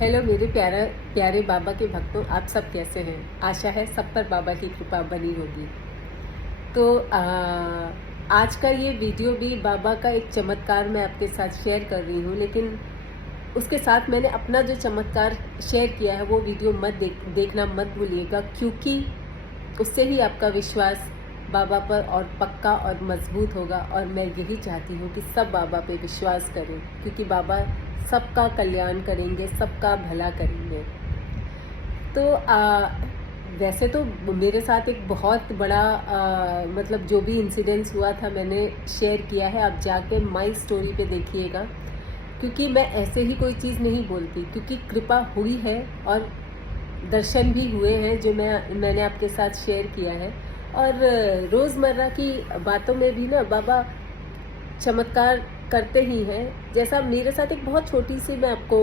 Hello मेरे प्यारे बाबा के भक्तों, आप सब कैसे हैं। आशा है सब पर बाबा की कृपा बनी होगी। तो आज का ये वीडियो भी बाबा का एक चमत्कार मैं आपके साथ शेयर कर रही हूँ, लेकिन उसके साथ मैंने अपना जो चमत्कार शेयर किया है वो वीडियो देखना मत भूलिएगा, क्योंकि उससे ही आपका विश्वास बाबा पर और पक्का और मजबूत होगा। और मैं यही चाहती हूँ कि सब बाबा पे विश्वास करें, क्योंकि बाबा सबका कल्याण करेंगे, सबका भला करेंगे। तो वैसे तो मेरे साथ एक बहुत बड़ा मतलब जो भी इंसिडेंस हुआ था मैंने शेयर किया है, आप जाके माई स्टोरी पे देखिएगा, क्योंकि मैं ऐसे ही कोई चीज़ नहीं बोलती, क्योंकि कृपा हुई है और दर्शन भी हुए हैं जो मैंने आपके साथ शेयर किया है। और रोज़मर्रा की बातों में भी ना बाबा चमत्कार करते ही हैं। जैसा मेरे साथ एक बहुत छोटी सी मैं आपको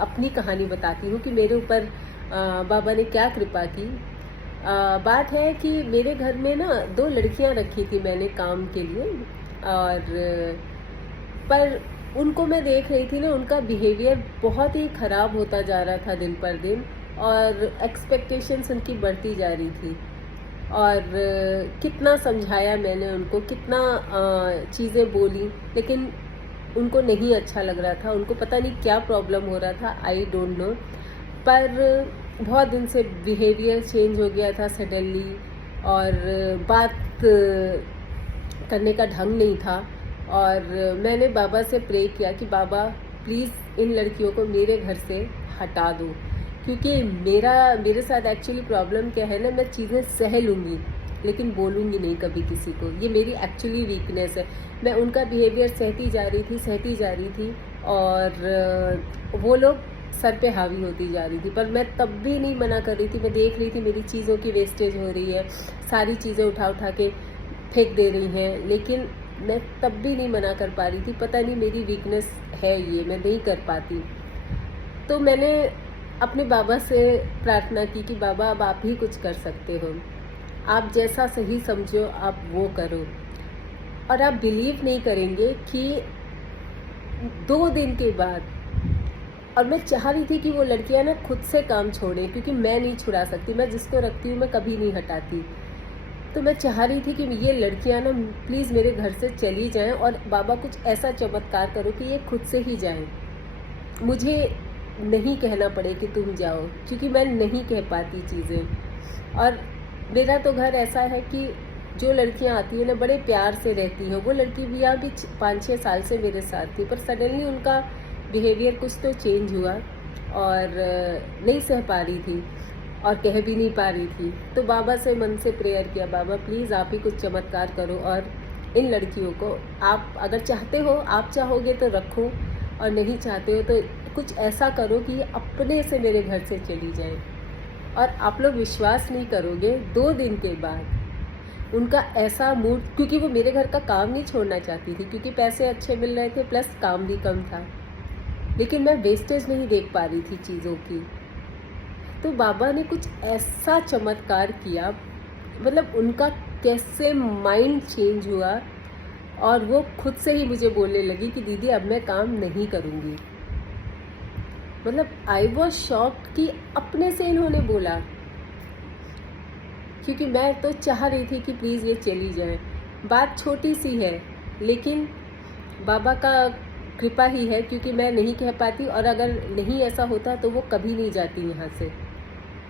अपनी कहानी बताती हूँ कि मेरे ऊपर बाबा ने क्या कृपा की। बात है कि मेरे घर में ना 2 लड़कियाँ रखी थी मैंने काम के लिए, और पर उनको मैं देख रही थी ना, उनका बिहेवियर बहुत ही ख़राब होता जा रहा था दिन पर दिन, और एक्सपेक्टेशंस उनकी बढ़ती जा रही थी। और कितना समझाया मैंने उनको, कितना चीज़ें बोली, लेकिन उनको नहीं अच्छा लग रहा था। उनको पता नहीं क्या प्रॉब्लम हो रहा था, आई डोंट नो। पर बहुत दिन से बिहेवियर चेंज हो गया था सडनली, और बात करने का ढंग नहीं था। और मैंने बाबा से प्रे किया कि बाबा प्लीज़ इन लड़कियों को मेरे घर से हटा दो, क्योंकि मेरे साथ एक्चुअली प्रॉब्लम क्या है ना, मैं चीज़ें सह लूँगी लेकिन बोलूँगी नहीं कभी किसी को। ये मेरी एक्चुअली वीकनेस है। मैं उनका बिहेवियर सहती जा रही थी, और वो लोग सर पे हावी होती जा रही थी। पर मैं तब भी नहीं मना कर रही थी। मैं देख रही थी मेरी चीज़ों की वेस्टेज हो रही है, सारी चीज़ें उठा के फेंक दे रही हैं, लेकिन मैं तब भी नहीं मना कर पा रही थी। पता नहीं मेरी वीकनेस है ये, मैं नहीं कर पाती। तो मैंने अपने बाबा से प्रार्थना की कि बाबा अब आप ही कुछ कर सकते हो, आप जैसा सही समझो आप वो करो। और आप बिलीव नहीं करेंगे कि 2 दिन के बाद, और मैं चाह रही थी कि वो लड़कियां ना खुद से काम छोड़ें, क्योंकि मैं नहीं छुड़ा सकती। मैं जिसको रखती हूँ मैं कभी नहीं हटाती। तो मैं चाह रही थी कि ये लड़कियां ना प्लीज़ मेरे घर से चली जाएं, और बाबा कुछ ऐसा चमत्कार करो कि ये खुद से ही जाएं, मुझे नहीं कहना पड़े कि तुम जाओ, क्योंकि मैं नहीं कह पाती चीज़ें। और मेरा तो घर ऐसा है कि जो लड़कियां आती हैं ना बड़े प्यार से रहती हैं। वो लड़की भी यहाँ भी 5-6 साल से मेरे साथ थी, पर सडनली उनका बिहेवियर कुछ तो चेंज हुआ, और नहीं सह पा रही थी और कह भी नहीं पा रही थी। तो बाबा से मन से प्रेयर किया, बाबा प्लीज़ आप ही कुछ चमत्कार करो, और इन लड़कियों को आप अगर चाहते हो, आप चाहोगे तो रखो, और नहीं चाहते हो तो कुछ ऐसा करो कि ये अपने से मेरे घर से चली जाए। और आप लोग विश्वास नहीं करोगे, 2 दिन के बाद उनका ऐसा मूड, क्योंकि वो मेरे घर का काम नहीं छोड़ना चाहती थी, क्योंकि पैसे अच्छे मिल रहे थे प्लस काम भी कम था, लेकिन मैं वेस्टेज नहीं देख पा रही थी चीज़ों की। तो बाबा ने कुछ ऐसा चमत्कार किया, मतलब उनका कैसे माइंड चेंज हुआ, और वो खुद से ही मुझे बोलने लगी कि दीदी अब मैं काम नहीं करूँगी। मतलब आई वॉज शॉक्ड कि अपने से इन्होंने बोला, क्योंकि मैं तो चाह रही थी कि प्लीज़ ये चली जाए। बात छोटी सी है, लेकिन बाबा का कृपा ही है, क्योंकि मैं नहीं कह पाती, और अगर नहीं ऐसा होता तो वो कभी नहीं जाती यहाँ से।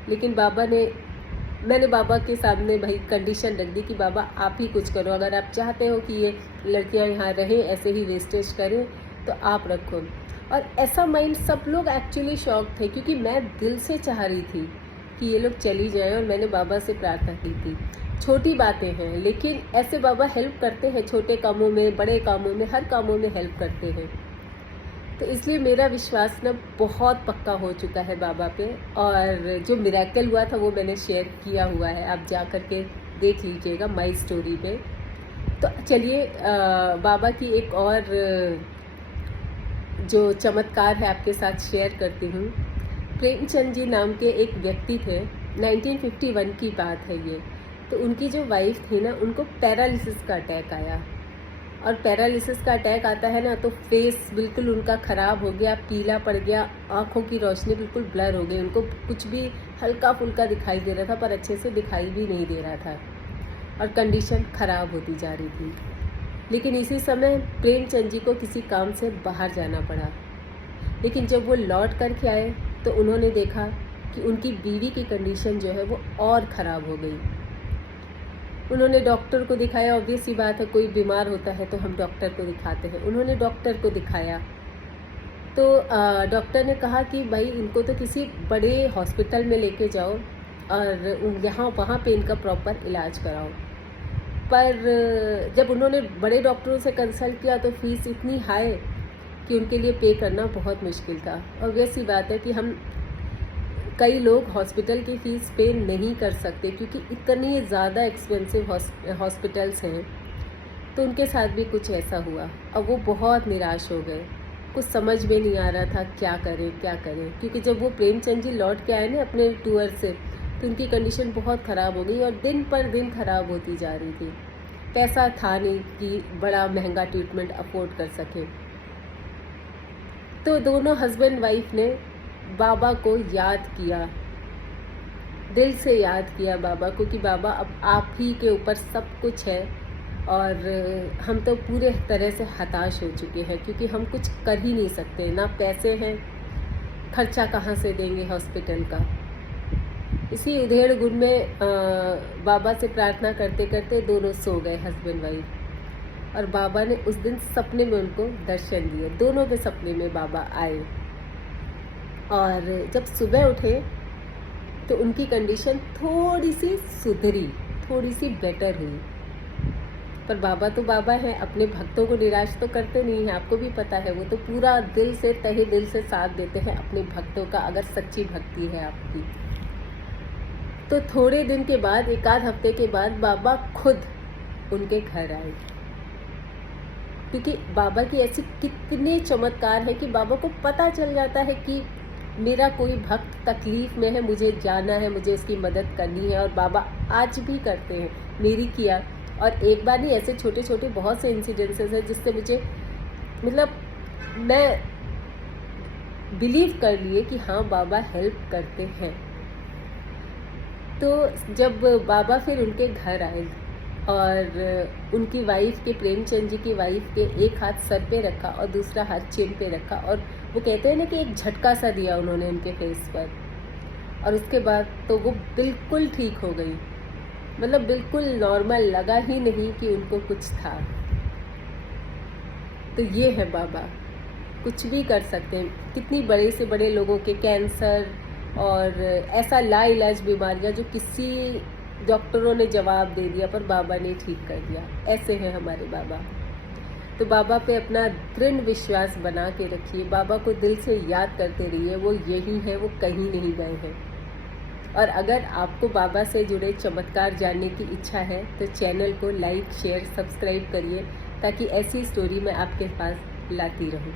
लेकिन मैंने बाबा के सामने भाई कंडीशन रख दी कि बाबा आप ही कुछ करो, अगर आप चाहते हो कि ये लड़कियां यहाँ रहें, ऐसे ही वेस्टेज करें, तो आप रखो। और ऐसा माइंड, सब लोग एक्चुअली शॉक थे, क्योंकि मैं दिल से चाह रही थी कि ये लोग चली जाएं, और मैंने बाबा से प्रार्थना की थी। छोटी बातें हैं, लेकिन ऐसे बाबा हेल्प करते हैं, छोटे कामों में, बड़े कामों में, हर कामों में हेल्प करते हैं। तो इसलिए मेरा विश्वास ना बहुत पक्का हो चुका है बाबा पे, और जो मिरेकल हुआ था वो मैंने शेयर किया हुआ है, आप जा कर के देख लीजिएगा माई स्टोरी पे। तो चलिए बाबा की एक और जो चमत्कार है आपके साथ शेयर करती हूँ। प्रेमचंद जी नाम के एक व्यक्ति थे, 1951 की बात है ये। तो उनकी जो वाइफ थी ना, उनको पैरालिसिस का अटैक आया, और पैरालिसिस का अटैक आता है ना, तो फेस बिल्कुल उनका ख़राब हो गया, पीला पड़ गया, आँखों की रोशनी बिल्कुल ब्लर हो गई, उनको कुछ भी हल्का फुल्का दिखाई दे रहा था पर अच्छे से दिखाई भी नहीं दे रहा था और कंडीशन ख़राब होती जा रही थी। लेकिन इसी समय प्रेमचंद जी को किसी काम से बाहर जाना पड़ा। लेकिन जब वो लौट कर के आए तो उन्होंने देखा कि उनकी बीवी की कंडीशन जो है वो और ख़राब हो गई। उन्होंने डॉक्टर को दिखाया, ऑब्वियस सी बात है, कोई बीमार होता है तो हम डॉक्टर को दिखाते हैं। उन्होंने डॉक्टर को दिखाया तो डॉक्टर ने कहा कि भाई इनको तो किसी बड़े हॉस्पिटल में लेके जाओ और वहाँ पे इनका प्रॉपर इलाज कराओ। पर जब उन्होंने बड़े डॉक्टरों से कंसल्ट किया तो फीस इतनी हाई कि उनके लिए पे करना बहुत मुश्किल था। ऑब्वियस सी बात है कि हम कई लोग हॉस्पिटल की फ़ीस पे नहीं कर सकते क्योंकि इतनी ज़्यादा एक्सपेंसिव हॉस्पिटल्स हैं। तो उनके साथ भी कुछ ऐसा हुआ। अब वो बहुत निराश हो गए, कुछ समझ में नहीं आ रहा था क्या करें क्योंकि जब वो प्रेमचंद जी लौट के आए ना अपने टूर से तो उनकी कंडीशन बहुत ख़राब हो गई और दिन पर दिन ख़राब होती जा रही थी। पैसा था नहीं कि बड़ा महंगा ट्रीटमेंट अफोर्ड कर सके। तो दोनों हस्बैंड वाइफ ने बाबा को याद किया, दिल से याद किया बाबा को कि बाबा अब आप ही के ऊपर सब कुछ है और हम तो पूरे तरह से हताश हो चुके हैं क्योंकि हम कुछ कर ही नहीं सकते, ना पैसे हैं, खर्चा कहाँ से देंगे हॉस्पिटल का। इसी उधेड़ गुण में बाबा से प्रार्थना करते करते दोनों सो गए हस्बैंड वाइफ और बाबा ने उस दिन सपने में उनको दर्शन दिए। दोनों के सपने में बाबा आए और जब सुबह उठे तो उनकी कंडीशन थोड़ी सी सुधरी, थोड़ी सी बेटर हुई। पर बाबा तो बाबा हैं, अपने भक्तों को निराश तो करते नहीं हैं, आपको भी पता है। वो तो पूरा दिल से, तहे दिल से साथ देते हैं अपने भक्तों का, अगर सच्ची भक्ति है आपकी। तो थोड़े दिन के बाद, एक आध हफ्ते के बाद बाबा खुद उनके घर आए क्योंकि बाबा की ऐसी कितने चमत्कार है कि बाबा को पता चल जाता है कि मेरा कोई भक्त तकलीफ में है, मुझे जाना है, मुझे उसकी मदद करनी है। और बाबा आज भी करते हैं, मेरी किया। और एक बार नहीं, ऐसे छोटे छोटे बहुत से इंसिडेंसेस हैं जिससे मुझे मतलब मैं बिलीव कर लिए कि हाँ बाबा हेल्प करते हैं। तो जब बाबा फिर उनके घर आए और उनकी वाइफ के, प्रेमचंद जी की वाइफ के एक हाथ सर पे रखा और दूसरा हाथ चिन पे रखा और वो कहते हैं ना कि एक झटका सा दिया उन्होंने उनके फेस पर और उसके बाद तो वो बिल्कुल ठीक हो गई, मतलब बिल्कुल नॉर्मल, लगा ही नहीं कि उनको कुछ था। तो ये है बाबा, कुछ भी कर सकते हैं। कितनी बड़े से बड़े लोगों के कैंसर और ऐसा लाइलाज बीमारियां जो किसी डॉक्टरों ने जवाब दे दिया पर बाबा ने ठीक कर दिया, ऐसे हैं हमारे बाबा। तो बाबा पे अपना दृढ़ विश्वास बना के रखिए, बाबा को दिल से याद करते रहिए, वो यही है, वो कहीं नहीं गए हैं। और अगर आपको बाबा से जुड़े चमत्कार जानने की इच्छा है तो चैनल को लाइक, शेयर, सब्सक्राइब करिए ताकि ऐसी स्टोरी मैं आपके पास लाती रहूं।